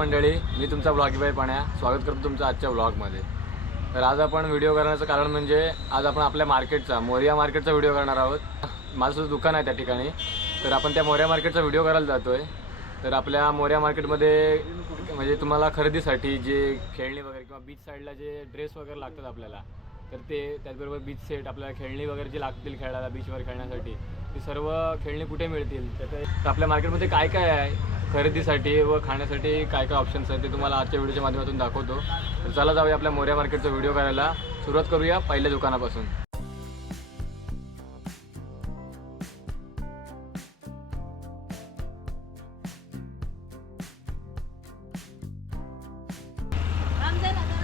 मंडळी, मी तुमचा ब्लॉगबाई पाण्या स्वागत करतो तुमचं आजच्या ब्लॉगमध्ये। तर आज आपण व्हिडिओ करण्याचं कारण म्हणजे आज आपण आपल्या मार्केटचा मोरिया मार्केटचा व्हिडिओ करणार आहोत। माझं दुकान आहे त्या ठिकाणी, तर आपण त्या मोरिया मार्केटचा व्हिडिओ करायला जातोय। तर आपल्या मोरिया मार्केटमध्ये म्हणजे तुम्हाला खरेदीसाठी जे खेळणी वगैरे किंवा बीच साईडला जे ड्रेस वगैरे लागतात आपल्याला, तर ते त्याचबरोबर बीच सेट आपल्याला खेळणी वगैरे जे लागतील खेळायला बीचवर खेळण्यासाठी, ती सर्व खेळणी कुठे मिळतील, तर आपल्या मार्केटमध्ये काय काय आहे खरेदीसाठी व खाण्यासाठी काय काय ऑप्शन्स आहेत ते तुम्हाला आजच्या व्हिडिओच्या माध्यमातून दाखवतो। तर चला जाऊया आपल्या मोरिया मार्केटचा व्हिडिओ करायला। सुरुवात करूया पहिल्या दुकानापासून।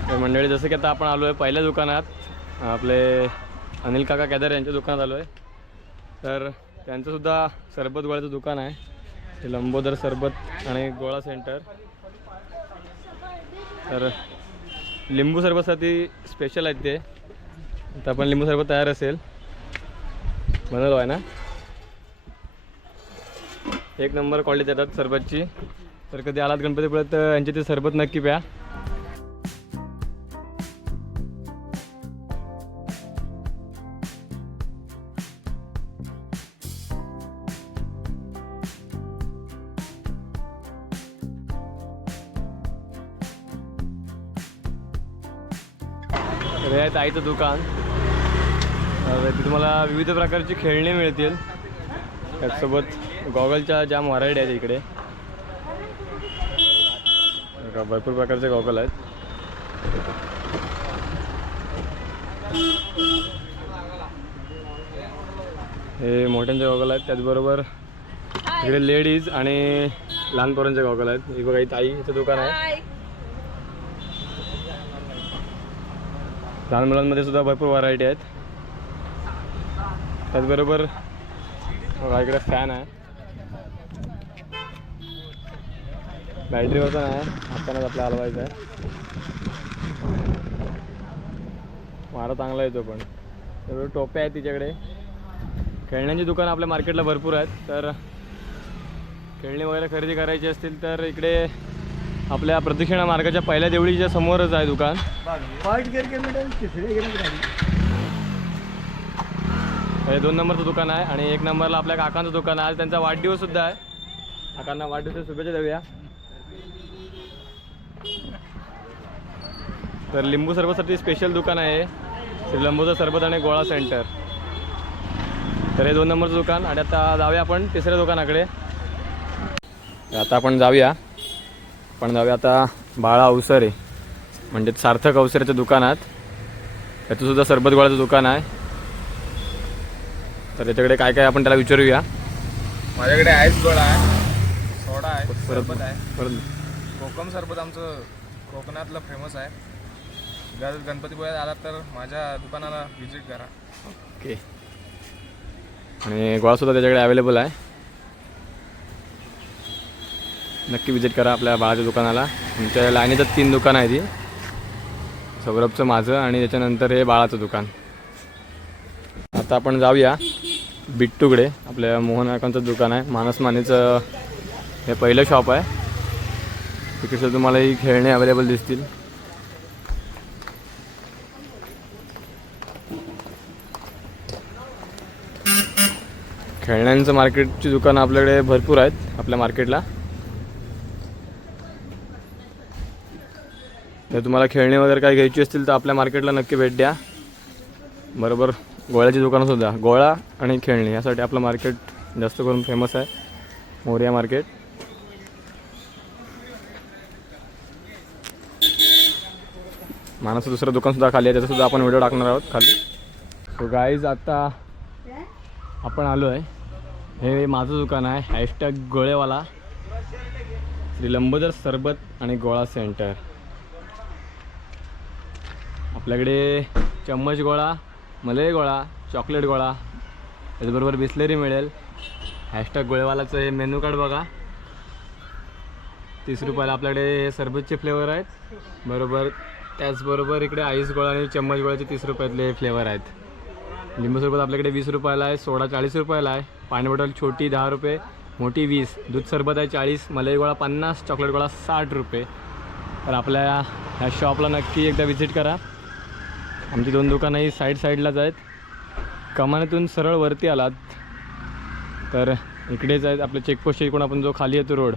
तर मंडळी, जसं की आता आपण आलो आहे पहिल्या दुकानात, आपले अनिल काका केदार यांच्या दुकानात आलो आहे। तर त्यांचंसुद्धा सरबत गोळ्याचं दुकान आहे, ते लंबोदर सरबत आणि गोळा सेंटर। तर लिंबू सरबतसाठी स्पेशल आहेत ते। आता आपण लिंबू सरबत तयार असेल बनवलं आहे ना, एक नंबर क्वालिटी देतात सरबतची। तर कधी आलात गणपतीपुळ्यात तर यांचे ते सरबत नक्की प्या। हे आहे ताईचं दुकान, तिथे तुम्हाला विविध प्रकारची खेळणी मिळतील, त्याचसोबत गॉगलच्या जाम व्हरायटी आहेत इकडे। भरपूर प्रकारचे गॉगल आहेत। हे मोठ्यांचे गॉगल आहेत, त्याचबरोबर इकडे लेडीज आणि लहान पोरांचे गॉगल आहेत। हे बघा, ही ताईचं दुकान आहे। लहान मुलांमध्ये सुद्धा भरपूर व्हरायटी आहेत। त्याचबरोबर बघा, इकडे फॅन आहे, बॅटरीवर पण आहे, हातानेच आपल्याला हलवायचं आहे, वारा चांगला येतो पण। त्याबरोबर टोप्या आहेत तिच्याकडे। खेळण्यांची दुकानं आपल्या मार्केटला भरपूर आहेत, तर खेळणी वगैरे खरेदी करायची असतील तर इकडे आपल्या प्रदक्षिणा मार्गाच्या पहिल्या देवळीच्या समोरच आहे दुकान। हे 2 नंबरचं दुकान आहे आणि 1 नंबरला आपल्या काकांचं दुकान आहे। आज त्यांचा वाढदिवस सुद्धा आहे, काकांना वाढदिवसाच्या शुभेच्छा देऊया। तर लिंबू सरबतसाठी स्पेशल दुकान आहे श्री लंबोदर सरबत आणि गोळा सेंटर। तर हे 2 नंबरचं दुकान। आणि आता जाऊया आपण तिसऱ्या दुकानाकडे। आता आपण जाऊया आता बाळा अवसरे म्हणजे सार्थक अवसरेच्या दुकानात। त्याचंसुद्धा सरबत गोळ्याचं दुकान आहे, तर याच्याकडे काय काय आपण त्याला विचारूया। माझ्याकडे आईस गोळा आहे, सोडा आहे, सरबत आहे, कोकम सरबत आमचं कोकणातलं फेमस आहे। जर गणपतीपुळ्यात आलात तर माझ्या दुकानाला व्हिजिट करा। ओके। आणि गोळासुद्धा त्याच्याकडे अवेलेबल आहे, नक्की विजिट करा आपल्या बाळाच्या दुकानाला। आमच्या लाईनीचं 3 दुकान आहे, ती सौरभचं, माझं आणि त्याच्यानंतर हे बाळाचं दुकान। आता आपण जाऊया बिट्टूकडे, आपल्या मोहन काकांचं दुकान आहे, मानस मानेचं हे पहिलं शॉप आहे। तिकडे तुम्हाला ही खेळणी अवेलेबल दिसतील। खेळण्यांचं मार्केटची दुकानं आपल्याकडे भरपूर आहेत आपल्या मार्केटला। जर तुम्हाला खेळणी वगैरे काही घ्यायची असतील तर आपल्या मार्केटला नक्की भेट द्या। बरोबर, गोळ्याची दुकानंसुद्धा, गोळा आणि खेळणी यासाठी आपलं मार्केट जास्त करून फेमस आहे, मोरिया मार्केट। मानाचं दुसरं दुकानसुद्धा खाली आहे, त्याचासुद्धा आपण व्हिडिओ टाकणार आहोत खाली। सो गाईज, आता आपण आलो आहे, हे माझं दुकान आहे, हॅशटॅग गोळेवाला श्री लंबोदर सरबत आणि गोळा सेंटर। आपल्याकडे चम्मच गोळा, मलई गोळा, चॉकलेट गोळा, त्याचबरोबर बिस्लेरी मिळेल। हॅशटॅग गोळेवालाचं हे मेनू कार्ड बघा, 30 रुपयाला आपल्याकडे हे सरबतचे फ्लेवर आहेत। बरोबर, त्याचबरोबर इकडे आईस गोळा आणि चम्मच गोळ्याचे 30 रुपयातले फ्लेवर आहेत। लिंबू सरबत आपल्याकडे 20 रुपयाला आहे, सोडा 40 रुपयाला आहे, पाणी बॉटल छोटी 10 रुपये, मोठी 20, दूध सरबत आहे 40, मलाई गोळा 50, चॉकलेट गोळा 60 रुपये. तर आपल्या ह्या शॉपला नक्की एकदा व्हिजिट करा. आमची 2 दुकानंही साईडलाच आहेत. कमानीतून सरळ वरती आलात तर इकडेच आहेत आपलं चेकपोस्ट इकडून आपण जो खाली येतो रोड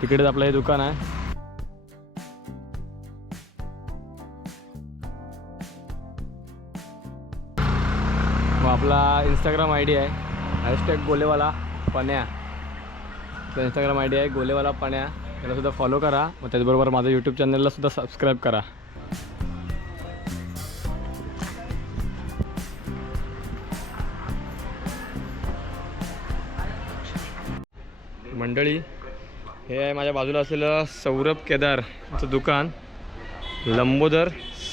तिकडेच आपलं हे दुकान आहे. मग आपला इंस्टाग्राम ID आहे #गोलेवाला पण्या. आपला इंस्टाग्राम ID आहे गोलेवाला पण्या. त्यालासुद्धा फॉलो करा. मग त्याचबरोबर माझं यूट्यूब चॅनललासुद्धा सबस्क्राईब करा. मंडळी, हे आहे माझ्या बाजूला असलेलं सौरभ केदार यांचं दुकान. लंबोदर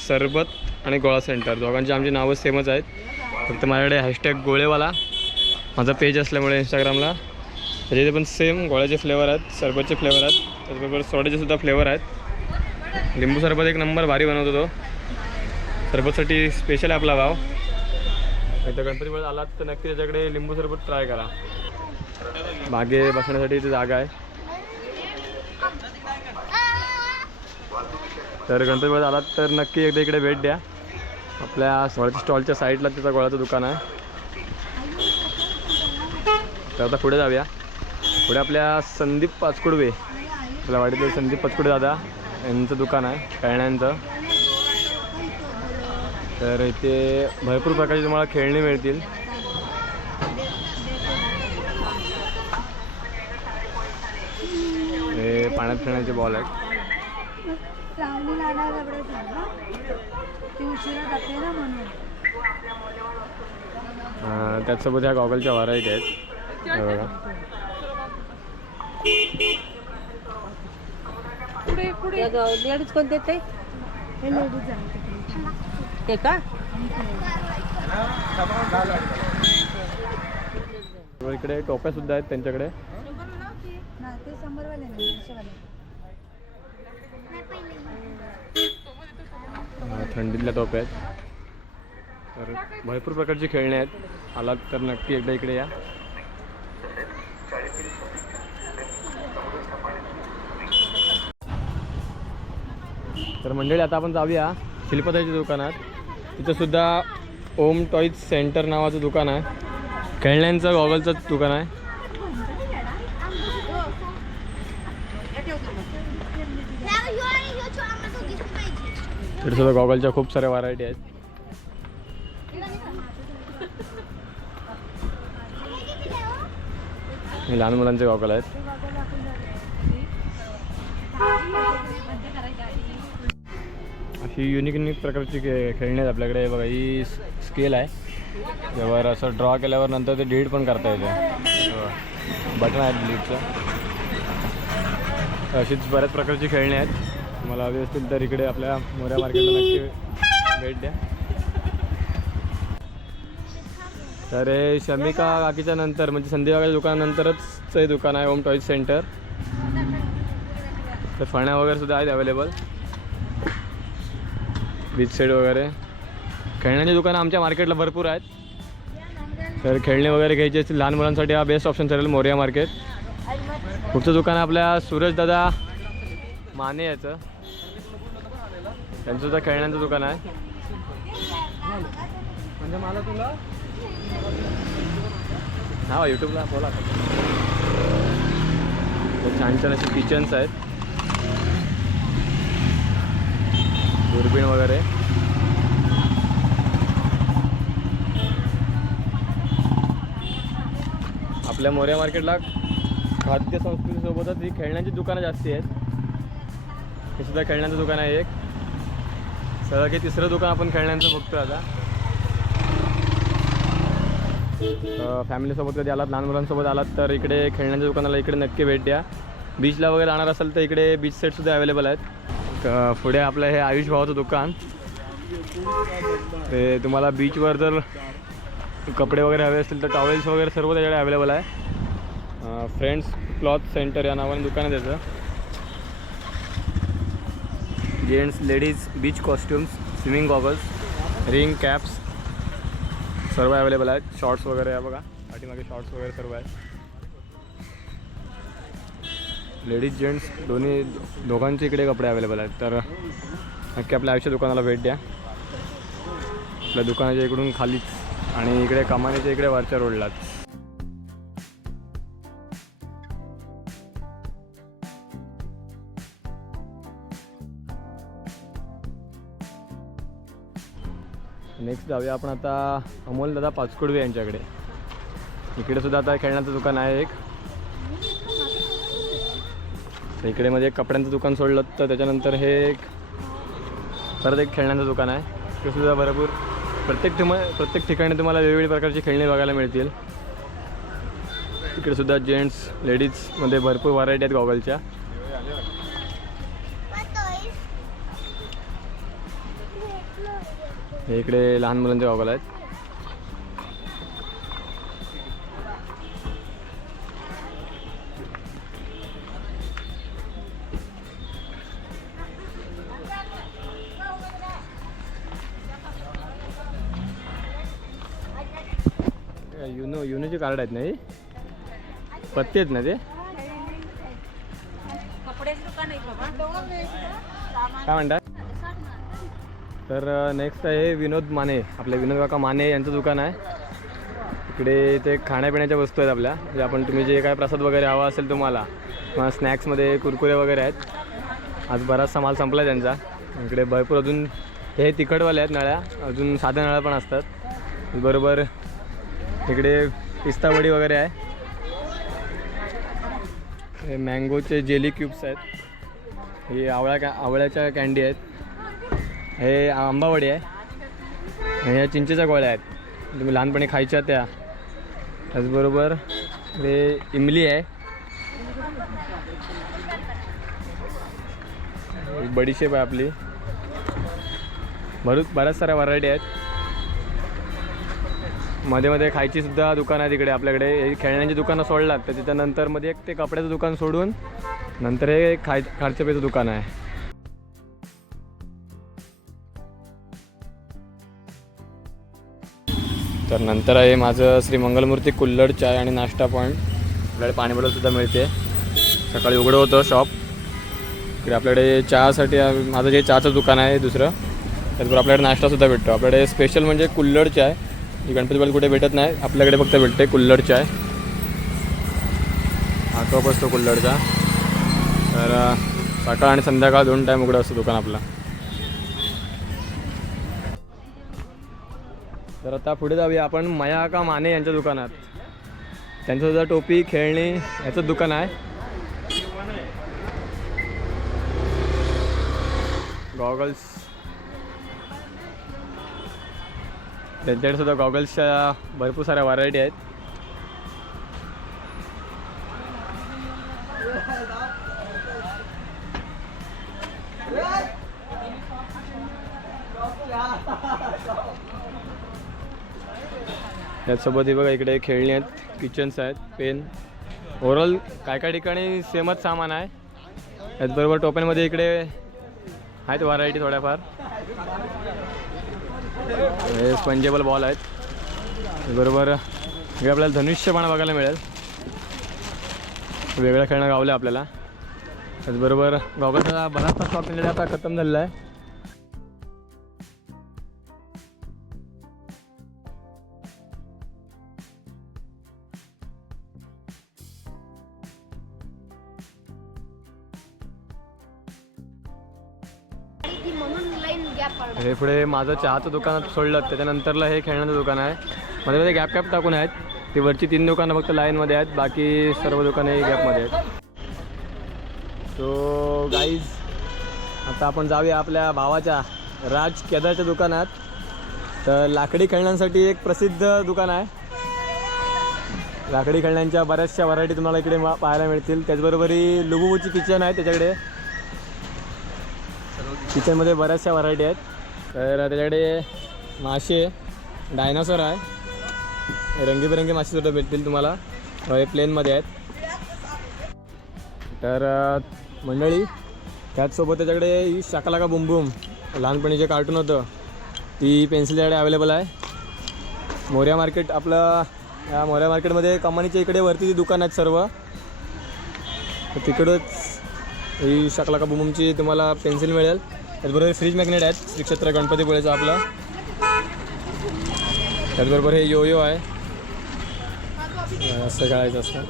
सरबत आणि गोळा सेंटर दोघांची आमची नावं सेमच आहेत. फक्त माझ्याकडे #गोळेवाला माझा पेज असल्यामुळे इंस्टाग्रामला त्याचे पण सेम गोळ्याचे फ्लेवर आहेत, सरबतचे फ्लेवर आहेत, त्याचबरोबर सोड्याचेसुद्धा फ्लेवर आहेत. लिंबू सरबत एक नंबर भारी बनवतो तो. सरबतसाठी स्पेशल आहे आपला भाव. एकदा गणपतीपुळ्यात आलात तर नक्की त्याच्याकडे लिंबू सरबत ट्राय करा. मागे बसण्यासाठी इथे जागा आहे. तर गणपतीपुळ्यात आलात तर नक्की एकदा इकडे भेट द्या. आपल्या गोळ्याच्या स्टॉलच्या साईडला त्याचं गोळ्याचं दुकान आहे. तर आता पुढे जाऊया. पुढे आपल्या संदीप पाचकुडवे, आपल्या वाडीतले संदीप पाचकुडवे दादा यांचं दुकान आहे खेळण्यांचं. तर इथे भरपूर प्रकारची तुम्हाला खेळणी मिळतील. हे पाण्यात खेळण्याचे बॉल आहेत. त्याचसोबत ह्या गॉगलच्या व्हरायटी आहेत. बघा लेडीज कोणते ते हे का इकडे टोप्या सुद्धा आहेत त्यांच्याकडे. थंडीतल्या टोप्या आहेत. तर भरपूर प्रकारची खेळणी आहेत. आलात तर नक्की एकदा इकडे या. तर मंडळी आता आपण जाऊया शिल्पताईच्या दुकानात. तिथंसुद्धा ओम टॉईज सेंटर नावाचं दुकान आहे. खेळण्यांचं गॉगलचं दुकान आहे. तिथंसुद्धा गॉगलच्या खूप साऱ्या व्हरायटी आहेत. हे लहान मुलांचे गॉगल आहेत. अशी युनिक प्रकारची खेळणी आहेत आपल्याकडे. बघा ही स्केल आहे. यावर असं ड्रॉ केल्यावर नंतर ते डिलीट पण करता येते. बटन आहेत डिलीटचं. अशीच बऱ्याच प्रकारची खेळणी आहेत. तुम्हाला हवी असतील तर इकडे आपल्या मोऱ्या मार्केटला नक्की भेट द्या. तर हे शमिका काकीच्या नंतर म्हणजे संदीपाच्या दुकानानंतरच हे दुकान आहे ओम टॉईज सेंटर. तर फण्या वगैरे सुद्धा आहेत अवेलेबल. बीच साईड वगैरे खेळण्याची दुकानं आमच्या मार्केटला भरपूर आहेत. तर खेळणे वगैरे घ्यायचे असतील लहान मुलांसाठी हा बेस्ट ऑप्शन ठरेल मोरिया मार्केट. पुढचं दुकान आपल्या सूरजदादा माने याचं. त्यांचंसुद्धा खेळण्यांचं दुकान आहे. म्हणजे मला तुला हा यूट्यूबला बोला. छान छान असे किचन्स आहेत. दुर्बीण वगैरे. आपल्या मोऱ्या मार्केटला खाद्य संस्कृतीसोबतच ही खेळण्याची दुकानं जास्ती आहेत. हे सुद्धा खेळण्याचं दुकान आहे एक. सगळं की तिसरं दुकान आपण खेळण्यांचं बघतो आता. फॅमिलीसोबत कधी आलात लहान मुलांसोबत आलात तर इकडे खेळण्याच्या दुकानाला इकडे नक्की भेट द्या. बीचला वगैरे जाणार असेल तर इकडे बीच सेटसुद्धा अवेलेबल आहेत. पुढे आपलं हे आयुष भावाचं दुकान. ते तुम्हाला बीचवर जर कपडे वगैरे हवे असतील तर टॉवेल्स वगैरे सर्व त्याच्याकडे अवेलेबल आहे. फ्रेंड्स क्लॉथ सेंटर या नावाने दुकान आहे त्याचं. Gents ladies beach costumes, swimming goggles, ring caps सर्व अवेलेबल आहेत. शॉर्ट्स वगैरे आहे बघा. पाठीमागे शॉर्ट्स वगैरे सर्व आहेत. लेडीज जेंट्स दोघांचे इकडे कपडे अवेलेबल आहेत. तर नक्की आपल्या आयुष्य दुकानाला भेट द्या. आपल्या दुकानाच्या इकडून खालीच आणि इकडे कमानीच्या इकडे वरच्या रोडलाच. नेक्स्ट जाऊया आपण आता अमोल दादा पाचकुडवे यांच्याकडे. इकडे सुद्धा आता खेळण्याचं दुकान आहे एक. इकडे मध्ये एक कपड्यांचं दुकान सोडलं तर त्याच्यानंतर हे एक परत एक खेळण्याचं दुकान आहे. इकडे सुद्धा भरपूर प्रत्येक ठिकाणी तुम्हाला वेगवेगळ्या प्रकारची खेळणी बघायला मिळतील. इकडे सुद्धा जेंट्स लेडीजमध्ये भरपूर व्हरायटी आहेत गॉगलच्या. हे इकडे लहान मुलांचे गॉगल आहेत. युनोचे कार्ड आहेत ना, हे पत्ते आहेत ना ते. काय म्हणतात? तर नेक्स्ट आहे विनोद माने. आपले विनोद काका माने यांचं दुकान आहे. इकडे ते खाण्यापिण्याच्या वस्तू आहेत आपल्या. म्हणजे तुम्ही जे काय प्रसाद वगैरे हवा असेल तुम्हाला किंवा स्नॅक्समध्ये कुरकुरे वगैरे आहेत. आज बराचसा माल संपला आहे त्यांचा. इकडे भरपूर अजून हे तिखटवाले आहेत नळ्या, अजून साध्या नळ्या पण असतात. बरोबर इकडे पिस्ता वडी वगैरे आहे. हे मँगोचे जेली क्यूब्स आहेत. हे आवळ्याच्या कँडी आहेत. हे आंबावडी आहे. आणि ह्या चिंचेच्या गोळ्या आहेत, तुम्ही लहानपणी खायच्या त्या. त्याचबरोबर हे इमली आहे. बडीशेप आहे आपली. बऱ्याच साऱ्या व्हरायटी आहेत. मध्ये मध्ये खायची सुद्धा दुकान आहे तिकडे आपल्याकडे. हे खेळण्याची दुकानं सोडलात तर त्याच्यानंतर मध्ये एक ते कपड्याचं दुकान सोडून नंतर हे खायचं प्यायचं दुकान आहे. तर नंतर आहे माझं श्री मंगलमूर्ती कुल्हड चाय आणि नाश्ता पॉईंट. आपल्याकडे पाणी बॉटलसुद्धा मिळते. सकाळी उघडं होतं शॉप. इकडे आपल्याकडे चहासाठी माझं जे चहाचं दुकान आहे दुसरं. त्याचबरोबर आपल्याकडे नाश्तासुद्धा भेटतो. आपल्याकडे स्पेशल म्हणजे कुल्हड चाय. ही गणपतीबाला कुठे भेटत नाही, आपल्याकडे फक्त भेटते कुल्हड चाय. हा कप असतो कुल्हडचा. तर सकाळ आणि संध्याकाळ 2 टाईम उघडं असतं दुकान आपलं. तर आता पुढे जाऊया आपण मयाका माने यांच्या दुकानात. त्यांचंसुद्धा टोपी खेळणी याचं दुकान आहे. गॉगल्स त्यांच्याकडे सुद्धा गॉगल्सच्या भरपूर साऱ्या व्हरायटी आहेत. याचसोबत ही बघा इकडे खेळणी आहेत, किचन्स आहेत, पेन. ओव्हरऑल काय ठिकाणी सेमच सामान आहे. त्याचबरोबर टोप्यांमध्ये इकडे आहेत व्हरायटी थोड्याफार. हे स्पंजेबल बॉल आहेत. बरोबर इकडे आपल्याला धनुष्यबाण बघायला मिळेल. वेगळं खेळणं गावलं आपल्याला. त्याचबरोबर गॉगलचा बराचसा स्टॉक त्यांच्याकडे आता खतम झालेला आहे. हे पुढे माझं चहाचं दुकान सोडलं त्याच्यानंतरला हे खेळण्याचं दुकान आहे. मध्ये गॅप टाकून आहेत. ती वरची 3 दुकानं फक्त लाईनमध्ये आहेत, बाकी सर्व दुकाने गॅपमध्ये आहेत. सो गाईज आता आपण जाऊया आपल्या भावाच्या राज केदारच्या दुकानात. तर लाकडी खेळण्यांसाठी एक प्रसिद्ध दुकान आहे. लाकडी खेळण्यांच्या बऱ्याचशा व्हरायटी तुम्हाला इकडे पाहायला मिळतील. त्याचबरोबर ही लुबुबूची किचन आहे त्याच्याकडे. किचनमध्ये बऱ्याचशा व्हरायटी आहेत. तर त्याच्याकडे मासे, डायनासोर आहे, रंगीबेरंगी मासेसुद्धा भेटतील तुम्हाला. हे प्लेनमध्ये आहेत. तर मंडळी त्याचसोबत त्याच्याकडे ही शाकालाका बुम बुम लहानपणी जे कार्टून होतं ती पेन्सिल त्याच्याकडे अवेलेबल आहे. मोर्या मार्केट आपलं या मोर्या मार्केटमध्ये कमानीच्या इकडे वरती ती दुकान आहेत सर्व. तर तिकडंच ही शकला का बुमची तुम्हाला पेन्सिल मिळेल. त्याचबरोबर फ्रीज मॅग्नेट आहेत श्री क्षेत्र गणपतीपुळेचा आपला. त्याचबरोबर हे योयो आहे, असं खेळायचं असतं.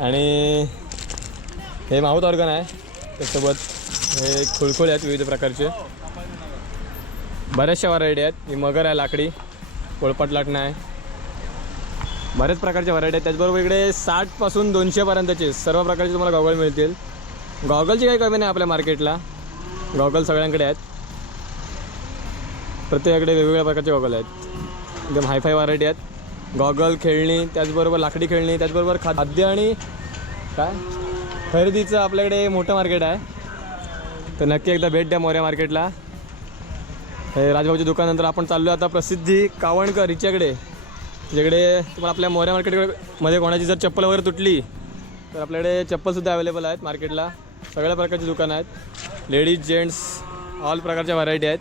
आणि हे माऊथ ऑर्गन आहे, त्यासोबत हे खुळखुळे आहेत विविध प्रकारचे. बऱ्याचशा व्हरायटी आहेत. ही मगर आहे लाकडी, पोळपाट लाटणं आहे, बऱ्याच प्रकारच्या व्हरायटी आहेत. त्याचबरोबर इकडे 60पासून 200पर्यंतचे सर्व प्रकारचे तुम्हाला गॉगल मिळतील. गॉगलची काही कमी नाही आपल्या मार्केटला, गॉगल सगळ्यांकडे आहेत. प्रत्येकाकडे वेगवेगळ्या प्रकारचे गॉगल आहेत, एकदम हायफाय व्हरायटी आहेत. गॉगल, खेळणी, त्याचबरोबर लाकडी खेळणी, त्याचबरोबर खाद्य आणि काय खरेदीचं आपल्याकडे मोठं मार्केट आहे. तर नक्की एकदा भेट द्या मोर्या मार्केटला. हे राजभाऊच्या दुकानानंतर आपण चाललो आता प्रसिद्धी कावणकर हिच्याकडे, ज्याकडे तुम्हाला आपल्या मोर्या मार्केटमध्ये कोणाची जर चप्पल वगैरे तुटली तर आपल्याकडे चप्पलसुद्धा अवेलेबल आहेत मार्केटला. सगळ्या प्रकारची दुकानं आहेत, लेडीज जेंट्स ऑल प्रकारच्या व्हरायटी आहेत.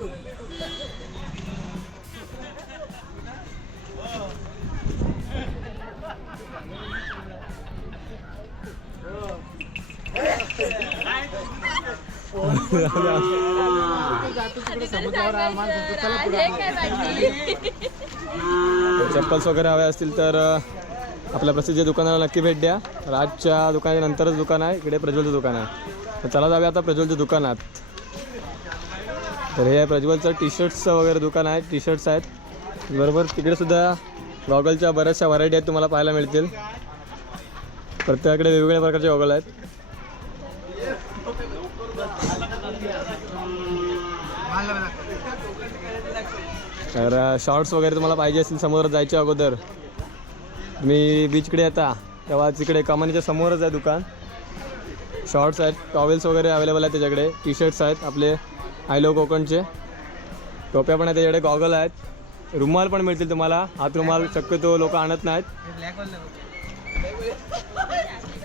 चप्पल्स वगैरे हवे असतील तर आपल्या प्रसिद्ध दुकानाला नक्की भेट द्या. राजच्या दुकानानंतरच दुकान आहे, इकडे प्रज्वलचं दुकान आहे. तर चला जाऊया आता प्रज्वलच्या दुकानात. तर हे प्रज्वलचं टी शर्ट्सचं वगैरे दुकान आहे, टी शर्ट्स आहेत. बरोबर तिकडे सुद्धा गॉगलच्या बऱ्याचशा व्हरायटी आहेत तुम्हाला पाहायला मिळतील. प्रत्येकाकडे वेगवेगळ्या प्रकारचे गॉगल आहेत. तर शॉर्ट्स वगैरे तुम्हाला पाहिजे असतील समोर जायच्या अगोदर मी बीचकडे येता तेव्हा तिकडे कमानीच्या समोरच आहे दुकान. शॉर्ट्स आहेत, टॉवेल्स वगैरे अवेलेबल आहेत त्याच्याकडे, टी शर्ट्स आहेत आपले आय लव्ह कोकणचे, टोप्या पण आहेत त्याच्याकडे, गॉगल आहेत, रुमाल पण मिळतील तुम्हाला. हात रुमाल शक्यतो लोक आणत नाहीत.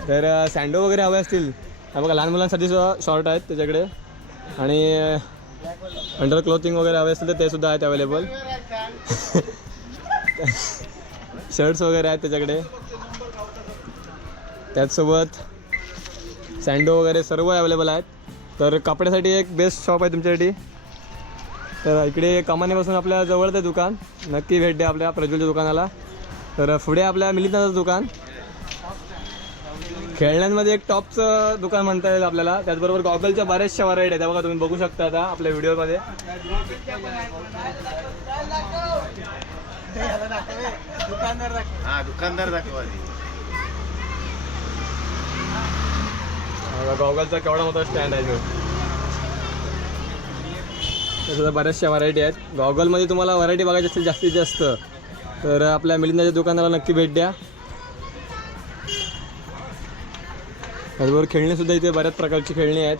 तर सँडो वगैरे हवे असतील बघा, लहान मुलांसाठी शॉर्ट आहेत त्याच्याकडे. आणि अंडर क्लोथिंग वगैरे हवे असतील तर ते सुद्धा आहेत अवेलेबल. शर्ट्स वगैरे आहेत त्याच्याकडे. त्याचसोबत सँडो वगैरे सर्व अवेलेबल आहेत. तर कपड्यासाठी एक बेस्ट शॉप आहे तुमच्यासाठी. तर इकडे कमानीपासून आपल्या जवळच आहे दुकान, नक्की भेट द्या आपल्या प्रज्वलच्या दुकानाला. तर पुढे आपल्या मिलिंदचं दुकान, खेळण्यांमध्ये एक टॉपचं दुकान म्हणता येईल आपल्याला. त्याचबरोबर गॉगलच्या बऱ्याचशा व्हरायटी आहेत, बघा तुम्ही बघू शकता आता आपल्या व्हिडिओमध्ये. दुकानदार दाखवा. गॉगलचा केवढा मोठा स्टँड आहे तो. त्याच्या बऱ्याचशा व्हरायटी आहेत. गॉगलमध्ये तुम्हाला व्हरायटी बघायची असतील जास्तीत जास्त तर आपल्या मिलिंदाच्या दुकानाला नक्की भेट द्या. त्याचबरोबर खेळणीसुद्धा इथे बऱ्याच प्रकारची खेळणी आहेत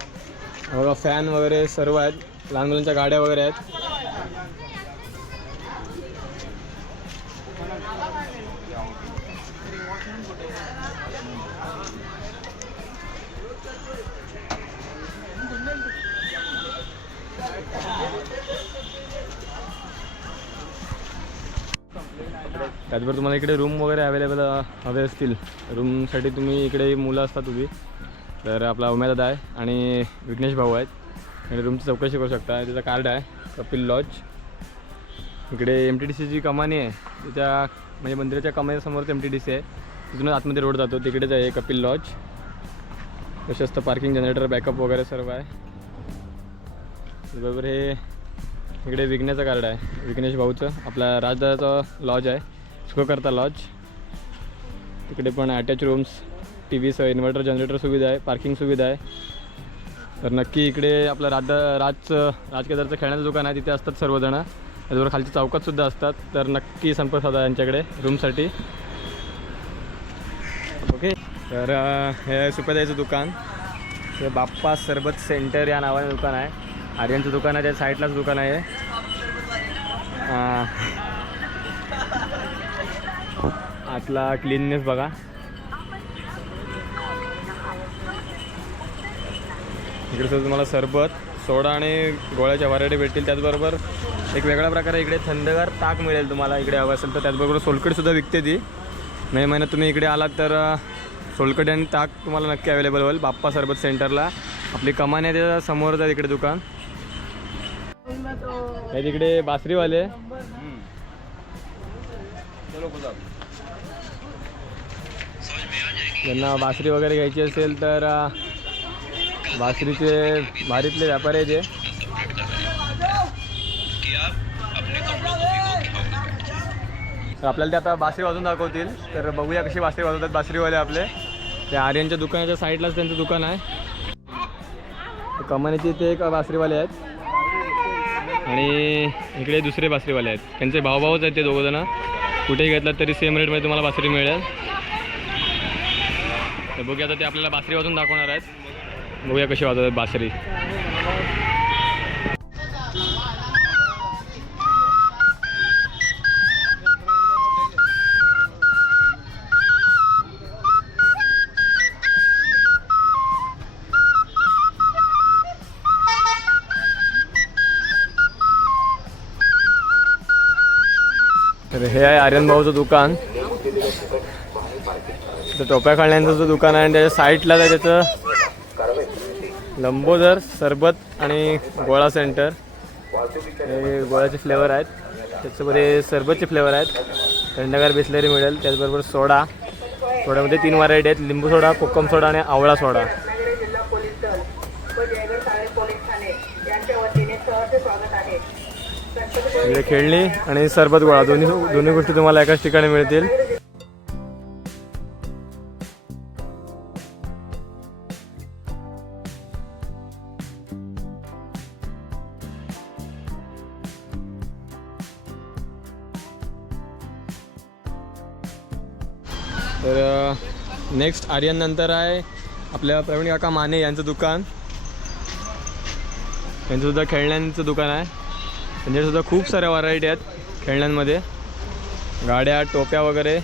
बघा, फॅन वगैरे सर्व आहेत, लहान मुलांच्या गाड्या वगैरे आहेत. त्याचबरोबर तुम्हाला इकडे रूम वगैरे अवेलेबल हवे असतील, रूमसाठी तुम्ही इकडे मुलं असतात उभी तर आपला उमेदादा आहे आणि विघ्नेश भाऊ आहेत, आणि रूमची चौकशी करू शकता. त्याचं कार्ड आहे कपिल लॉज. इकडे MTDCची कमानी आहे, त्याच्या म्हणजे मंदिराच्या कमानीसमोरच MTDC आहे, तिथूनच आतमध्ये रोड जातो, तिकडेच आहे कपिल लॉज. प्रशस्त पार्किंग, जनरेटर, बॅकअप वगैरे सर्व आहे. बरोबर हे इकडे विघ्नेचं कार्ड आहे, विघ्नेश भाऊचं. आपला राजदादाचं लॉज आहे, सुखकर्ता लॉज. तिकडे पण अटॅच रूम्स, TVसह इन्व्हर्टर, जनरेटर सुविधा आहे, पार्किंग सुविधा आहे. तर नक्की इकडे आपलं राजकेदारचं खेळण्याचं दुकान आहे, तिथे असतात सर्वजण. त्याचबरोबर खालच्या चौकातसुद्धा असतात. तर नक्की संपर्क साधा यांच्याकडे रूमसाठी. ओके, तर हे सुपेदाईचं दुकान, हे बाप्पा सरबत सेंटर या नावाने दुकान आहे. आर्यनचं दुकान आहे, त्या साईडलाच दुकान आहे. आतला क्लीननेस बघा. इकडे सुद्धा तुम्हाला सरबत सोडा आणि गोळ्याच्या व्हरायटी भेटतील. त्याचबरोबर एक वेगळ्या प्रकारे इकडे थंडगार ताक मिळेल तुम्हाला इकडे हवं असेल तर. त्याचबरोबर सोलकढीसुद्धा विकते ती. मे महिन्यात तुम्ही इकडे आलात तर सोलकढी आणि ताक तुम्हाला नक्की अवेलेबल होईल. बाप्पा सरबत सेंटरला आपली कमान आहे त्याच्या समोरच आहे तिकडे दुकान. हे तिकडे बासरीवाले. ज्यांना बासरी वगैरे घ्यायची असेल तर बासरीचे भारीतले व्यापारी आहे ते. तर आपल्याला ते आता बासरी वाजवून दाखवतील. तर बघूया कशी बासरी वाजवतात बासरीवाले आपले. ते आर्यनच्या दुकानाच्या साईडलाच त्यांचं दुकान आहे. कमानीचे ते एक बासरीवाले आहेत आणि इकडे दुसरे बासरीवाले आहेत. त्यांचे भाऊभाऊच आहेत ते दोघंजणं. कुठेही घेतलात तरी सेम रेटमध्ये तुम्हाला बासरी मिळेल. तर बघूया आता ते आपल्याला बासरी वाजवून दाखवणार आहेत. बघूया कशी वाजवतात बासरी. तर हे आहे आर्यन भाऊचं दुकान. तर टोप्या खाण्याचं जो दुकान आहे आणि त्याच्या साईडला आहे त्याचं लंबोदर सरबत आणि गोळा सेंटर. हे गोळ्याचे फ्लेवर आहेत. त्याच्यासोबत हे सरबतचे फ्लेवर आहेत. थंडगार बिस्लरी मिळेल. त्याचबरोबर सोडा. सोड्यामध्ये 3 व्हरायटी आहेत. लिंबू सोडा, कोकम सोडा आणि आवळा सोडा. इकडे खेळणी आणि सरबत गोळा दोन्ही गोष्टी तुम्हाला एकाच ठिकाणी मिळतील. तर नेक्स्ट आर्यन नंतर आहे आपल्या प्रवीण काका माने यांचं दुकान. यांचंसुद्धा खेळण्यांचं दुकान आहे. त्यांच्यासुद्धा खूप साऱ्या व्हरायटी आहेत खेळण्यांमध्ये. गाड्या, टोप्या वगैरे.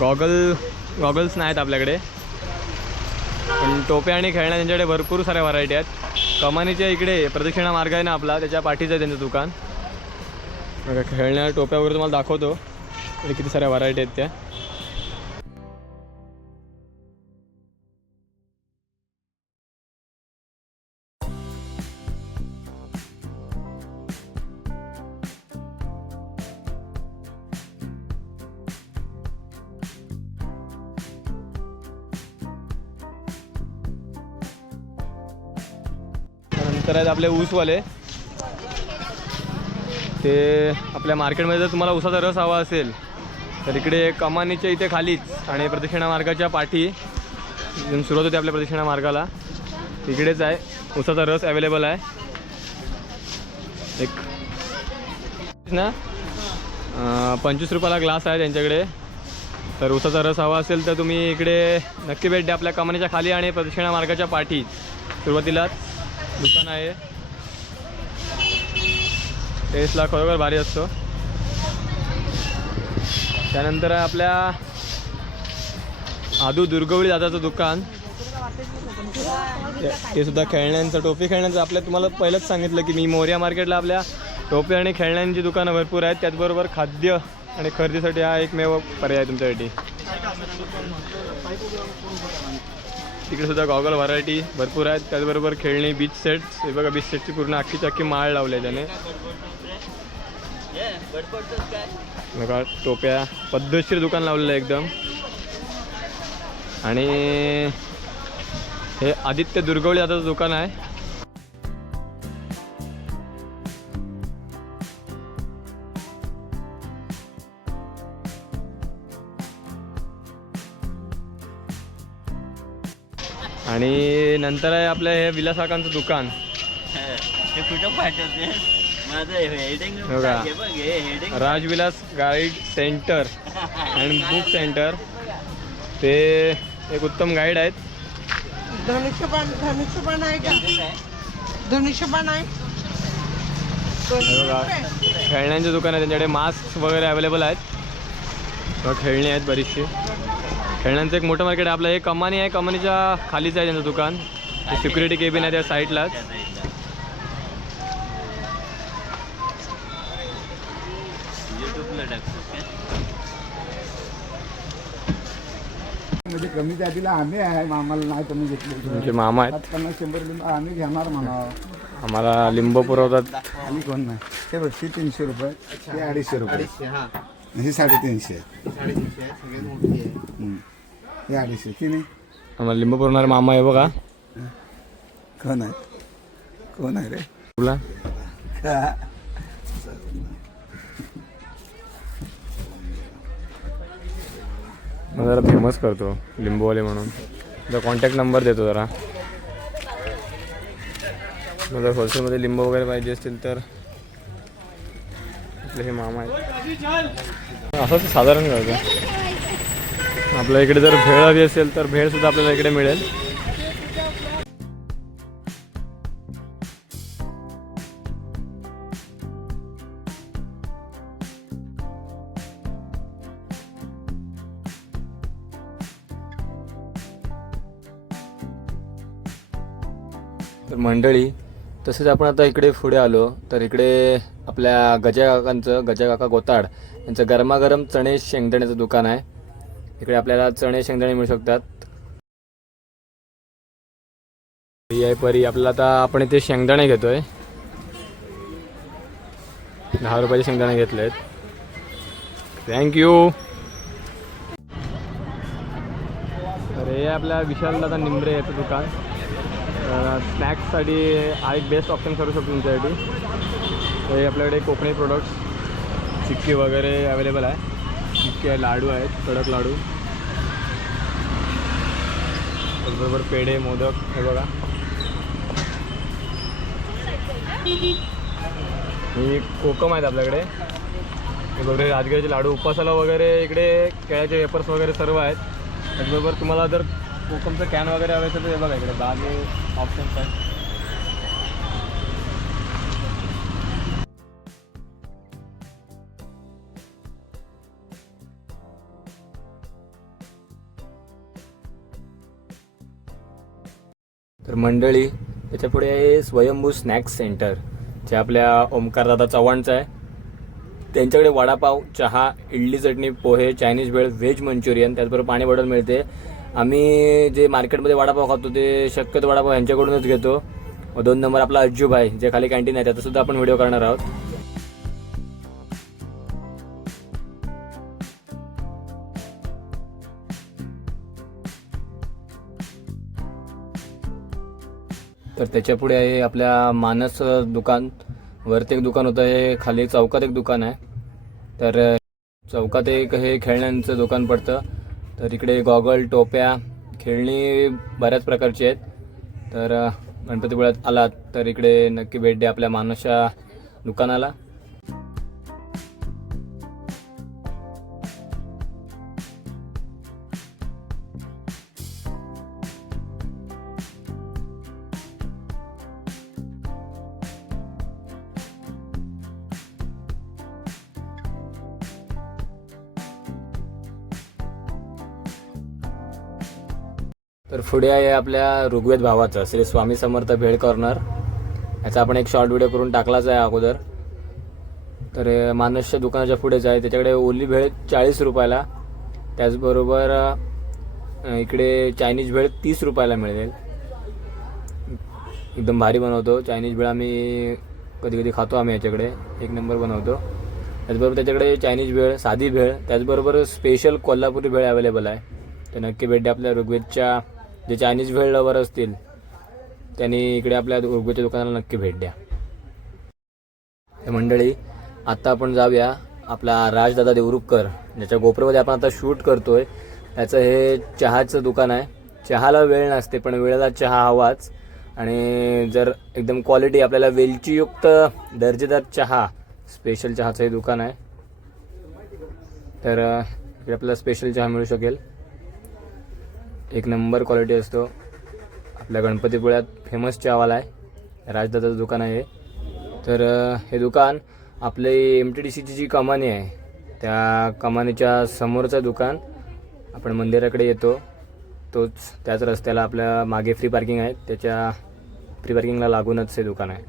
गॉगल्स नाहीत आपल्याकडे, पण टोप्या आणि खेळण्या त्यांच्याकडे भरपूर साऱ्या व्हरायटी आहेत. कमानीच्या इकडे प्रदक्षिणा मार्ग आहे ना आपला, त्याच्या पाठीचं आहे त्यांचं दुकान. बघा खेळण्या, टोप्या वगैरे तुम्हाला दाखवतो. किती साऱ्या व्हरायटी आहेत त्या. नंतर आहेत आपले ऊसवाले. ते आपल्या मार्केटमध्ये जर तुम्हाला ऊसाचा रस हवा असेल तर इकडे कमानीच्या इथे खालीच आणि प्रदक्षिणा मार्गाच्या पाठी सुरुवात होते आपल्या प्रदक्षिणा मार्गाला, तिकडेच आहे ऊसाचा रस अवेलेबल आहे. एक ना 25 रुपयाला ग्लास आहे त्यांच्याकडे. तर ऊसाचा रस हवा असेल तर तुम्ही इकडे नक्की भेट द्या. आपल्या कमानीच्या खाली आणि प्रदक्षिणा मार्गाच्या पाठी सुरुवातीलाच दुकान आहे. टेस्टला खरोखर भारी असतो. त्यानंतर आहे आपल्या आदू दुर्गवळी दादाचं दुकान. ते सुद्धा खेळण्यांचं, टोपी खेळण्यांचं. आपल्या तुम्हाला पहिलंच सांगितलं की मी मोरिया मार्केटला आपल्या टोपी आणि खेळण्यांची दुकानं भरपूर आहेत. त्याचबरोबर खाद्य आणि खरेदीसाठी हा एकमेव पर्याय तुमच्यासाठी. तिकडे सुद्धा गॉगल व्हरायटी भरपूर आहेत. त्याचबरोबर खेळणी, बीच सेट्स. हे बघा बीच सेटची पूर्ण अख्खी माळ लावली आहे त्याने. बघा टोप्या, पद्धतशीर दुकान लावलेलं आहे एकदम. आणि हे आदित्य दुर्गवळी दादाचं दुकान आहे. आणि नंतर आहे आपलं हे विलास काकांचं दुकान. बघा Rajvilas guide centre and book centre. ते एक उत्तम गाईड आहेत. धनुष्यबाण आहे का? धनुष्यबाण आहे. बघा खेळण्यांचे दुकान आहे. त्यांच्याकडे मास्क वगैरे अवेलेबल आहेत. बघा खेळणी आहेत बरीचशी. खेळण्यांचं एक मोठं मार्केट आहे आपलं. हे कमानी आहे. कमानीच्या खालीच आहे त्यांचं दुकान. सिक्युरिटी केबिन आहे त्या साईडलाच. म्हणजे कमी जातीला आम्ही आहे आम्हाला नाही कमी घेतले तुमचे मामा आहेत, 50-100 लिंब आम्ही घेणार म्हणा. आम्हाला लिंब पुरवतात. आणि कोण नाही हे बघ हे 300 रुपये हे 250 रुपये हे 350 हे 250 की नाही. आम्हाला लिंब पुरवणारे मामा आहे बघा. कोण आहे कोण आहे रे तुला मग जरा फेमस करतो लिंबूवाले म्हणून. जरा कॉन्टॅक्ट नंबर देतो जरा. मग जर होलसेलमध्ये लिंबू वगैरे पाहिजे असतील तर आपले हे मामा आहेत. असंच साधारण करतो. आपल्या इकडे जर भेळ हवी असेल तर भेळसुद्धा आपल्याला इकडे मिळेल. तर मंडळी तसेच आपण आता इकडे पुढे आलो तर इकडे आपल्या गजाकाका गोताड यांचं गरमागरम चणे शेंगदाण्याचं दुकान आहे. इकडे आपल्याला चणे शेंगदाणे मिळू शकतात. परी आपल्याला आता आपण इथे शेंगदाणे घेतोय. 10 रुपयाचे शेंगदाणे घेतले आहेत. थँक्यू. तर हे आपल्या विशाल दादा निंबरे याचं दुकान. स्नॅक्ससाठी हा एक बेस्ट ऑप्शन करू शकतो तुमच्यासाठी. हे आपल्याकडे कोकणी प्रोडक्ट्स चिक्की वगैरे अवेलेबल आहे. चिक्की आहे, लाडू आहेत, कडक लाडू, त्याचबरोबर पेढे, मोदक. हे बघा ही कोकम आहेत आपल्याकडे. हे वगैरे राजगिरीचे लाडू, उपासाला वगैरे इकडे केळ्याचे वेपर्स वगैरे सर्व आहेत. त्याचबरोबर तुम्हाला जर कोकमचं कॅन वगैरे हवे असेल तर हे बघा इकडे बागे ऑप्शन्स आहेत. तर मंडळी त्याच्या पुढे आहे स्वयंभू स्नॅक्स सेंटर जे आपल्या ओमकारदादा चव्हाणचं आहे. त्यांच्याकडे वडापाव, चहा, इडली चटणी, पोहे, चायनीज भेळ, व्हेज मंचुरियन, त्याचबरोबर पाणी बॉटल मिळते. आम्ही जे मार्केटमध्ये वडापाव खातो ते शक्यतो वडापाव यांच्याकडूनच घेतो. 2 नंबर आपला अज्जूभाई जे खाली कॅन्टीन आहे त्याचा सुद्धा आपण व्हिडिओ करणार आहोत. तर त्याच्या पुढे आहे आपल्या मानस दुकान. वरती एक दुकान होतं, हे खाली चौकात एक दुकान आहे. तर चौकात एक हे खेळण्यांचं दुकान पडतं. तर इकडे गॉगल, टोप्या, खेळणी बऱ्याच प्रकारची आहेत. तर गणपतीपुळ्यात आलात तर इकडे नक्की भेट द्या आपल्या मानसच्या दुकानाला. तर पुढे आहे आपल्या ऋग्वेद भावाचं श्री स्वामी समर्थ भेळ कॉर्नर. याचा आपण एक शॉर्ट व्हिडिओ करून टाकलाच आहे अगोदर. तर मानसच्या दुकानाच्या पुढेच आहे. त्याच्याकडे ओली भेळ 40 रुपयाला. त्याचबरोबर इकडे चायनीज भेळ 30 रुपयाला मिळेल. एकदम भारी बनवतो चायनीज भेळ. आम्ही कधी कधी खातो आम्ही याच्याकडे, एक नंबर बनवतो. त्याचबरोबर त्याच्याकडे चायनीज भेळ, साधी भेळ, त्याचबरोबर स्पेशल कोल्हापुरी भेळ अवेलेबल आहे. तर नक्की भेट द्या आपल्या ऋग्वेदच्या जे चायनीज भेळ लवर असतील त्यांनी इकडे आपल्या ऋग्वेदच्या दुकानाला नक्की भेट द्या. मंडळी आता आपण जाऊया आपला राजदादा देवरुखकर ज्याच्या गोप्रोमध्ये आपण आता शूट करतोय त्याचं हे चहाचं दुकान आहे. चहाला वेळ नसते पण वेळेला चहा हवाच. आणि जर एकदम क्वालिटी आपल्याला वेलचीयुक्त दर्जेदार चहा, स्पेशल चहाचं हे दुकान आहे. तर इकडे आपल्याला स्पेशल चहा मिळू शकेल. एक नंबर क्वालिटी असतो. आपल्या गणपतीपुळ्यात फेमस चहावाला आहे, राजदादाचं दुकान आहे. तर हे दुकान आपले MTDCची जी कमानी आहे त्या कमानीच्या समोरचं दुकान. आपण मंदिराकडे येतो त्याच रस्त्याला आपल्या मागे फ्री पार्किंग आहे, त्याच्या फ्री पार्किंगला लागूनच हे दुकान आहे.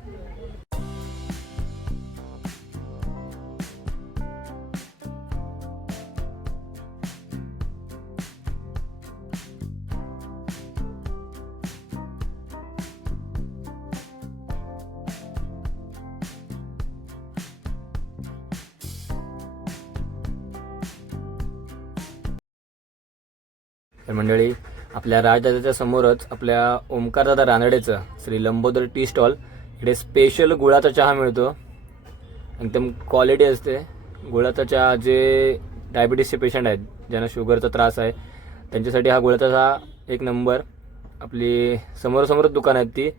तर मंडळी, आपल्या राजदादाच्या समोरच आपल्या ओमकारदादा रानडेचं श्री लंबोदर टी स्टॉल, इकडे स्पेशल गुळाचा चहा मिळतो. एकदम क्वालिटी असते गुळाचा चहा. जे डायबिटीसचे पेशंट आहेत, ज्यांना शुगरचा त्रास आहे, त्यांच्यासाठी हा गुळाचा चहा एक नंबर. आपली समोरासमोरच दुकान आहेत ती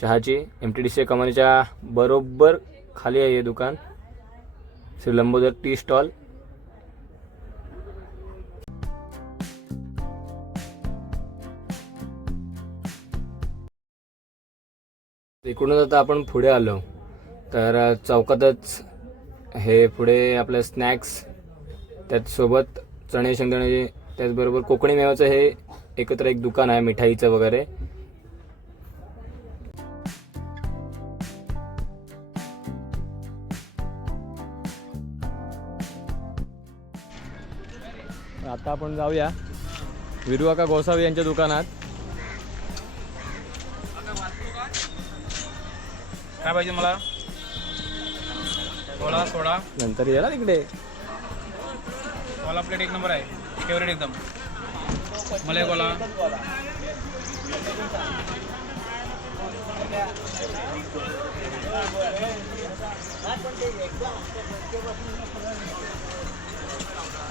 चहाची. MTDC कमानीच्या बरोबर खाली आहे हे दुकान, श्री लंबोदर टी स्टॉल. इकडूनच आता आपण पुढे आलो तर चौकातच हे पुढे आपलं स्नॅक्स, त्याचसोबत चणे शेंगदाणे, त्याचबरोबर कोकणी मेवाचं हे एकत्र एक दुकान आहे मिठाईचं वगैरे. आता आपण जाऊया विरुआका गोसावी यांच्या दुकानात. काय पाहिजे मला? गोळा सोडा नंतर ये ना तिकडे. गोळा प्लेट एक नंबर आहे, फेवरेट एकदम. मलाई गोळा,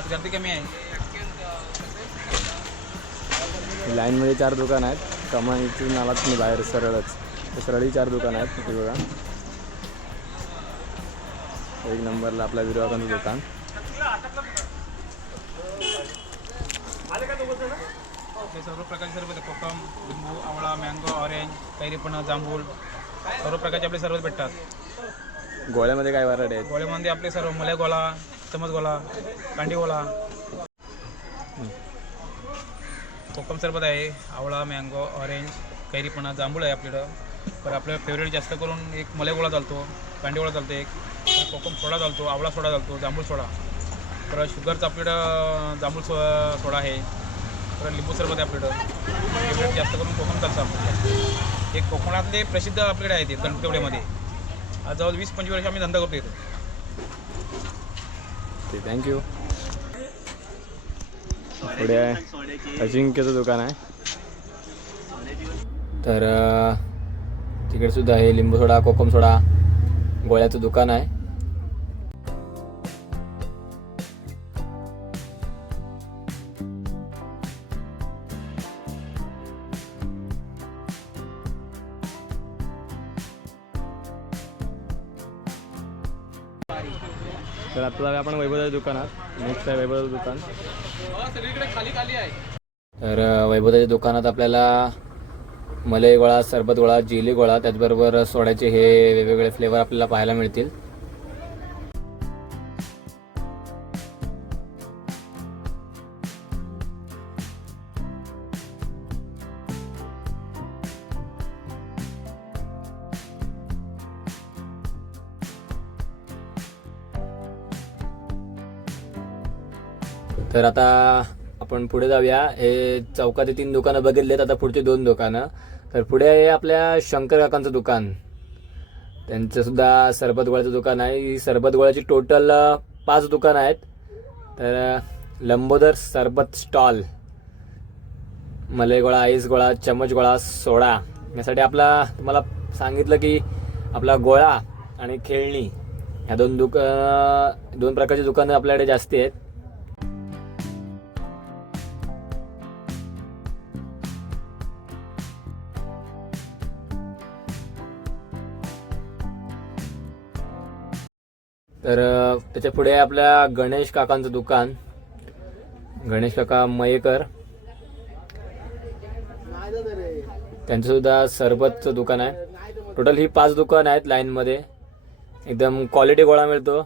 गर्दी कमी आहे. लाईनमध्ये 4 दुकान आहेत. कमानीची नावात तुम्ही बाहेर सरळच सरळी 4 दुकान आहेत. तिथे बघा, एक नंबरला आपला विरुआकांचं दुकान. सर्व प्रकारचे सरबत, कोकम, लिंबू, आवळा, मँगो, ऑरेंज, कैरीपणा, जांभूळ, सर्व प्रकारचे आपले सरबत भेटतात. गोळ्यामध्ये काय व्हरायटी आहेत? गोळ्यामध्ये आपले सर्व मलाई गोळा, चमच गोळा, कांडी गोळा, कोकम सरबत आहे, आवळा, मँगो, ऑरेंज, कैरीपणा, जांभूळ आहे आपल्याकडं. तर आपलं फेवरेट जास्त करून एक मलाई गोळा चालतो, कांडी गोळा चालतो, एक कोकम सोडा चालतो, आवळा सोडा चालतो, जांभूळ सोडा. तर शुगरचं आपल्याकडं जांभूळ सोडा आहे. तर लिंबू सरबत आहे आपल्याकडं. फेवरेट जास्त करून कोकम चालतं आपल्याकडे. एक कोकणातले प्रसिद्ध आपल्याकडे आहे ते गणपतीपुळेमध्ये. आज जवळ 20-25 वर्ष आम्ही धंदा करतो इथं. थँक्यू. पुढे आहे अजिंक्यचं दुकान आहे. तर तिकडे सुद्धा आहे लिंबू सोडा, कोकम सोडा, गोळ्याचं दुकान आहे. तर आता जाऊया आपण वैभवदाच्या दुकानात. नेक्स्ट आहे वैभवदाचं दुकान. तर वैभवदाच्या दुकानात आपल्याला मलाई गोळा, सरबत गोळा, जेली गोळा, त्याचबरोबर सोड्याचे हे वेगवेगळे फ्लेवर आपल्याला पाहायला मिळतील. तर आता आपण पुढे जाऊया. हे चौकात 3 दुकानं बघितलेत, आता पुढचे 2 दुकानं. तर पुढे आहे आपल्या शंकर काकांचं दुकान. त्यांचं सुद्धा सरबत गोळ्याचं दुकान आहे. ही सरबत गोळ्याची टोटल 5 दुकानं आहेत. तर लंबोदर सरबत स्टॉल, मलाई गोळा, आईस गोळा, चमच गोळा, सोडा, यासाठी आपला तुम्हाला सांगितलं की आपला गोळा आणि खेळणी ह्या 2 प्रकारची दुकानं आपल्याकडे जास्ती आहेत. तर त्याच्या पुढे आपल्या गणेश काकांचं दुकान, गणेश काका मयेकर. त्यांचं सुद्धा सरबतचं दुकान आहे. टोटल ही 5 दुकानं आहेत लाईनमध्ये. एकदम क्वालिटी गोळा मिळतो.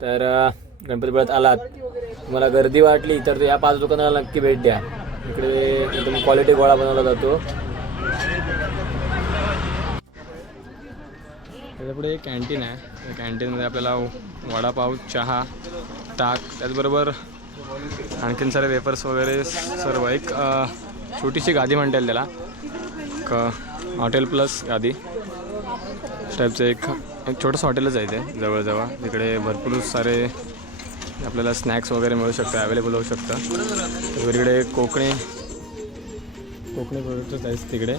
तर गणपतीपुळ्यात आलात, तुम्हाला गर्दी वाटली तर या 5 दुकानाला नक्की भेट द्या. इकडे एकदम क्वालिटी गोळा बनवला जातो. त्याच्यापुढे एक कॅन्टीन आहे. या कॅन्टीनमध्ये आपल्याला वडापाव, चहा, ताक, त्याचबरोबर आणखीन सारे वेफर्स वगैरे सर्व. एक छोटीशी गादी म्हणता येईल त्याला, हॉटेल प्लस गादी टाईपचं एक छोटंसं हॉटेलच आहे ते जवळजवळ. तिकडे भरपूर सारे आपल्याला स्नॅक्स वगैरे मिळू शकतं, अवेलेबल होऊ शकतं. इकडे कोकणी कोकणी प्रोडक्टच आहेत तिकडे.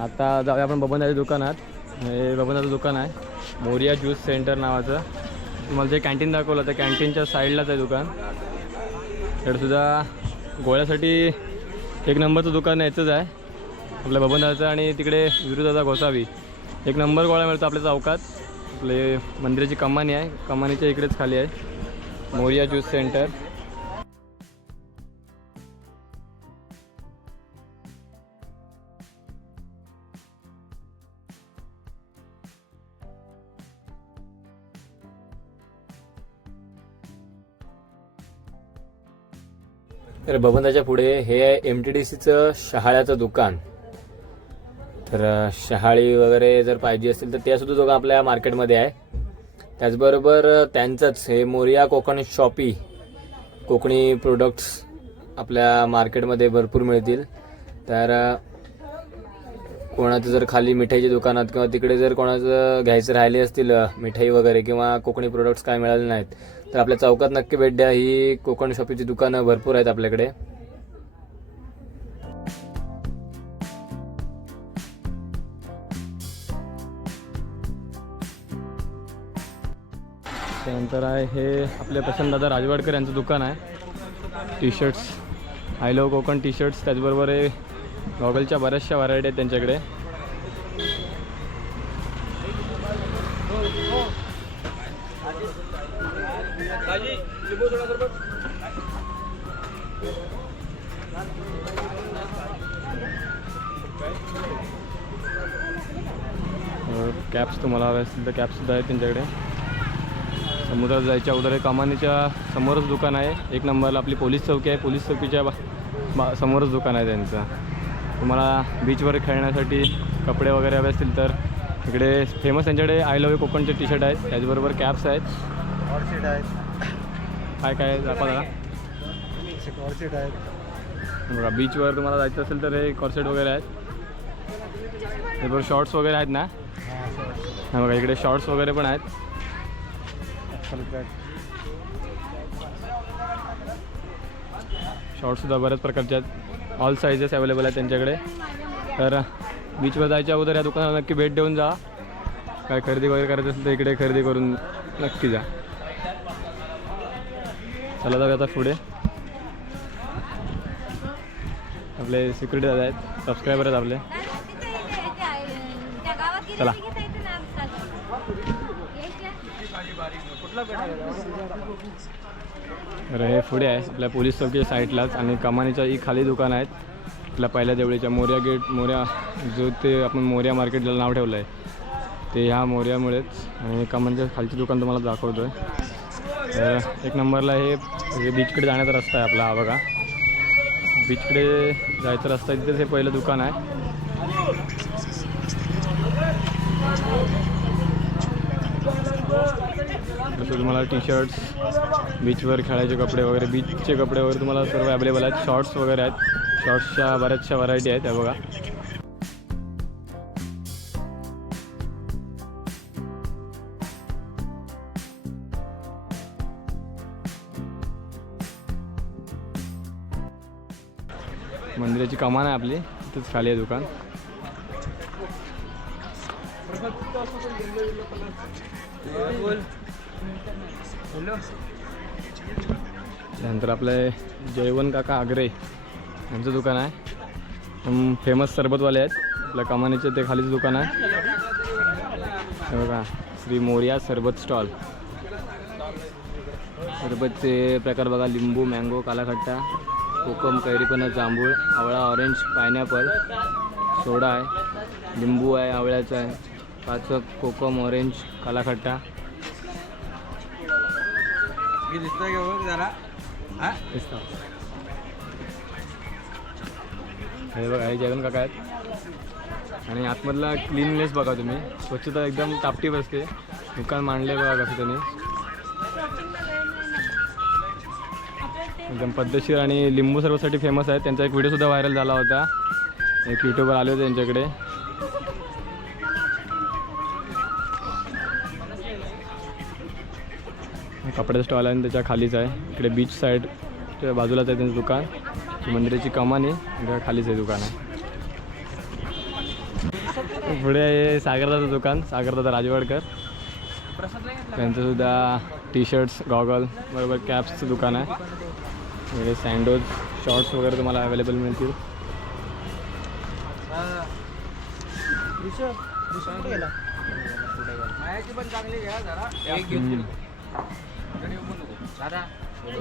आता जाऊया आपण बबनदाच्या दुकानात. हे बबनदाचं दुकान आहे, मोरिया ज्यूस सेंटर नावाचं. तुम्हाला जे कॅन्टीन दाखवलं त्या कॅन्टीनच्या साईडलाच आहे दुकान. इकडेसुद्धा गोळ्यासाठी एक नंबरचं दुकान याचंच आहे आपल्या बबनदाचं. आणि तिकडे विरुद्धाचा गोसावी एक नंबर गोळा मिळतो आपल्या चौकात. आपले मंदिराची कमानी आहे, कमानीच्या इकडेच खाली आहे मोरिया ज्यूस सेंटर. तर बबनदाच्या पुढे हे आहे MTDCचं शहाळ्याचं दुकान. तर शहाळी वगैरे जर पाहिजे असतील तर त्यासुद्धा दोघं आपल्या मार्केटमध्ये आहे. त्याचबरोबर त्यांचंच हे मोरिया कोकण शॉपी कोकणी प्रोडक्ट्स आपल्या मार्केटमध्ये भरपूर मिळतील. तर कोणाचं जर खाली मिठाईच्या दुकानात किंवा तिकडे जर कोणाचं घ्यायचं राहिले असतील मिठाई वगैरे किंवा कोकणी प्रोडक्ट्स काय मिळाले नाहीत तर आपल्या चौकात नक्की भेट द्या. ही कोकण शॉपीची दुकानं भरपूर आहेत आपल्याकडे. त्यानंतर आहे हे आपले प्रसन्नदादा राजवाडकर यांचं दुकान आहे. T shirts, I love Konkan T shirts. त्याचबरोबर हे गॉगलच्या बऱ्याचशा व्हरायटी आहेत त्यांच्याकडे. कॅप्स तुम्हाला हवे असतील तर कॅप्ससुद्धा आहेत त्यांच्याकडे. समुद्रात जायच्या अगोदर कमानीच्या समोरच दुकान आहे. एक नंबरला आपली पोलीस चौकी आहे, पोलीस चौकीच्या समोरच दुकान आहे त्यांचं. तुम्हाला बीचवर खेळण्यासाठी कपडे वगैरे हवे असतील तर इकडे फेमस त्यांच्याकडे आय लव्ह कोकणचे टी शर्ट आहेत. त्याचबरोबर कॅप्स आहेत. कॉर्सेट आहेत. काय काय दाखवा दादा. कॉर्सेट आहेत बघा, बीचवर तुम्हाला जायचं असेल तर हे कॉर्सेट वगैरे आहेत. त्याचबरोबर शॉर्ट्स वगैरे आहेत ना. हा बघा, इकडे शॉर्ट्स वगैरे पण आहेत. शॉर्ट्ससुद्धा बऱ्याच प्रकारचे आहेत. ऑल साईजेस अवेलेबल आहेत त्यांच्याकडे. तर बीचवर जायच्या अगोदर या दुकानाला नक्की भेट देऊन जा. काय खरेदी वगैरे करायचं असेल तर इकडे खरेदी करून नक्की जा. चला जाऊया आता पुढे. आपले सिक्युरिटी दादा आहेत, सबस्क्रायबर आहेत आपले. चला. तर हे पुढे आहे आपल्या पोलीस चौकीच्या साईडलाच. आणि कमानीच्या ही खाली दुकान आहेत आपल्या पहिल्या देवळीच्या. मोर्या गेट, मोर्या जो ते आपण मोर्या मार्केटला नाव ठेवलं आहे ते ह्या मोर्यामुळेच. आणि कमानीच्या खालची दुकान तुम्हाला दाखवतो आहे. तर एक नंबरला हे बीचकडे जाण्याचा रस्ता आहे आपला. हा बघा, बीचकडे जायचा रस्ता तिथेच हे पहिलं दुकान आहे. तसं तुम्हाला टी शर्ट्स, बीचवर खेळायचे कपडे वगैरे, बीचचे कपडे वगैरे तुम्हाला सर्व अवेलेबल आहेत. शॉर्ट्स वगैरे आहेत. शॉर्ट्सच्या बऱ्याचशा व्हरायटी आहेत त्या बघा. मंदिराची कमान आहे आपली, तिथेच खाली आहे दुकान. त्यानंतर आपले जयवंत काका आगरे यांचं दुकान आहे. फेमस सरबतवाले आहेत आपल्या कमानीचे, ते खालीच दुकान आहे. हे बघा, श्री मोरिया सरबत स्टॉल. सरबतचे प्रकार बघा, लिंबू, मँगो, काला खट्टा, कोकम, कैरीपणस, जांभूळ, आवळा, ऑरेंज, पायनॅपल, सोडा आहे, लिंबू आहे, आवळ्याचा आहे, काचक, कोकम, ऑरेंज, काला खट्टा. दिसतं. हे बघा हे जगन काका आहेत. आणि आतमधला क्लीननेस बघा तुम्ही, स्वच्छता एकदम टापटीप असते. दुकान मांडले बघा कसं त्यांनी एकदम पद्धतशीर. आणि लिंबू सर्वसाठी फेमस आहे. त्यांचा एक व्हिडिओसुद्धा व्हायरल झाला होता, एक यूट्यूबवर आले होते त्यांच्याकडे. कपड्याचा स्टॉल आहे आणि त्याच्या खालीच आहे. इकडे बीच साईडच्या बाजूलाच आहे त्यांचं दुकान. मंदिराची कमानी त्या खालीच आहे दुकान आहे. पुढे आहे सागरदाचं दुकान, सागरदादा राजवाडकर. त्यांचंसुद्धा टी शर्ट्स, गॉगल बरोबर कॅप्सचं दुकान आहे. इकडे सँडोज, शॉर्ट्स वगैरे तुम्हाला अवेलेबल मिळतील.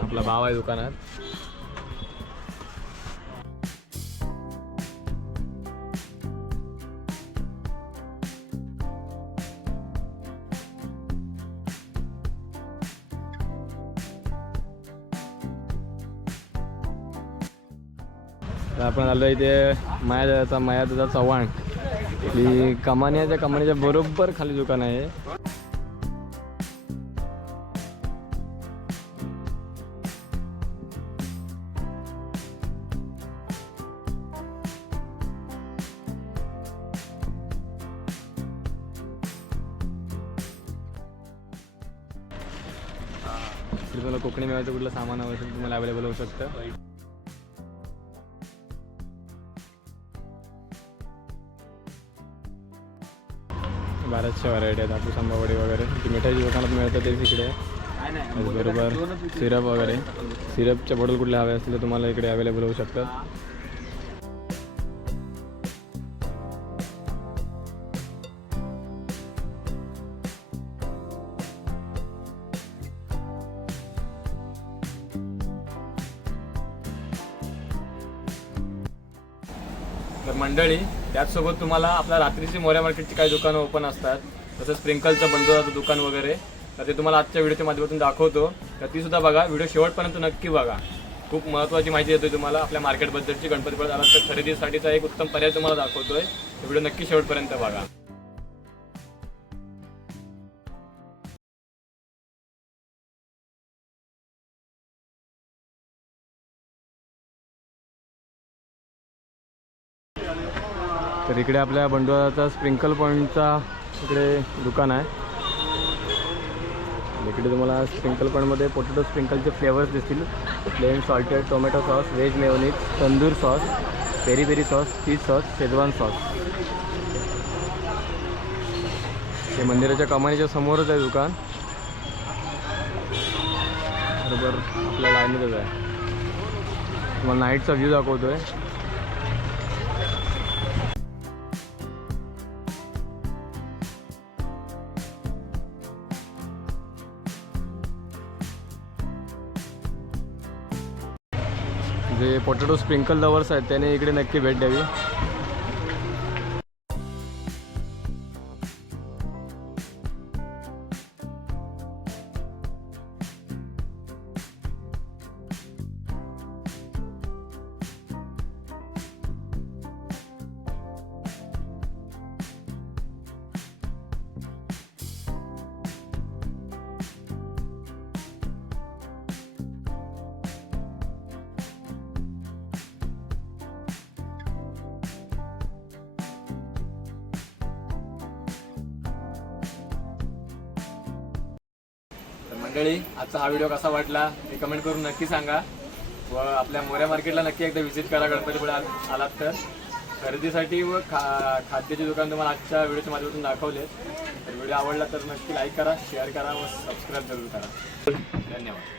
आपला भाव आहे दुकानात. तर आपण आलो इथे मायादादा चव्हाण ही कमानी आहे. त्या कमानीच्या बरोबर खाली दुकान आहे. तुम्हाला कोकणी मेवाचं कुठलं सामान हवं असेल तुम्हाला अवेलेबल होऊ शकतं. बऱ्याचशा व्हरायटी आहेत. हापूस आंबावडी वगैरे ती मिठाईच्या दुकानात मिळतं ते तिकडे आहे. बरोबर सिरप वगैरे, सिरपच्या बॉटल कुठले हवे असतील तर तुम्हाला इकडे अवेलेबल होऊ शकतात. तर मंडळी त्याचसोबत तुम्हाला आपल्या रात्रीची मोऱ्या मार्केटची काही दुकानं ओपन असतात, तसंच स्प्रिंकलचं बंडोळाचं दुकान वगैरे, तर ते तुम्हाला आजच्या व्हिडिओच्या माध्यमातून दाखवतो. तर तीसुद्धा बघा, व्हिडिओ शेवटपर्यंत नक्की बघा. खूप महत्त्वाची माहिती देतोय तुम्हाला आपल्या मार्केटबद्दलची. गणपतीपुळ्यात आलात तर खरेदीसाठीचा एक उत्तम पर्याय तुम्हाला दाखवतोय. व्हिडिओ नक्की शेवटपर्यंत बघा. तर इकडे आपल्या बंडोळाचा स्प्रिंकल पॉईंटचा इकडे दुकान आहे. इकडे तुम्हाला स्प्रिंकल पॉईंटमध्ये पोटॅटो स्प्रिंकलचे फ्लेवर्स दिसतील. Plain salted, tomato sauce, veg mayonnaise, tandoor sauce, peri peri sauce, cheese sauce, schezwan sauce. हे मंदिराच्या कमानीच्या समोरच आहे दुकान. बरोबर आपल्या लाईनमध्येच आहे. तुम्हाला नाईटचा व्ह्यू दाखवतोय. जे पोटॅटो स्प्रिंकल लवर्स आहेत त्याने इकडे नक्की भेट द्यावी. मंडळी आजचा हा व्हिडिओ कसा वाटला हे कमेंट करून नक्की सांगा. व आपल्या मोऱ्या मार्केटला नक्की एकदा व्हिजिट करा गणपतीपुळ्यात आलात तर. खरेदीसाठी व खाद्याचे दुकान तुम्हाला आजच्या व्हिडिओच्या माध्यमातून दाखवले. तर व्हिडिओ आवडला तर नक्की लाईक करा, शेअर करा व सबस्क्राईब जरूर करा. धन्यवाद.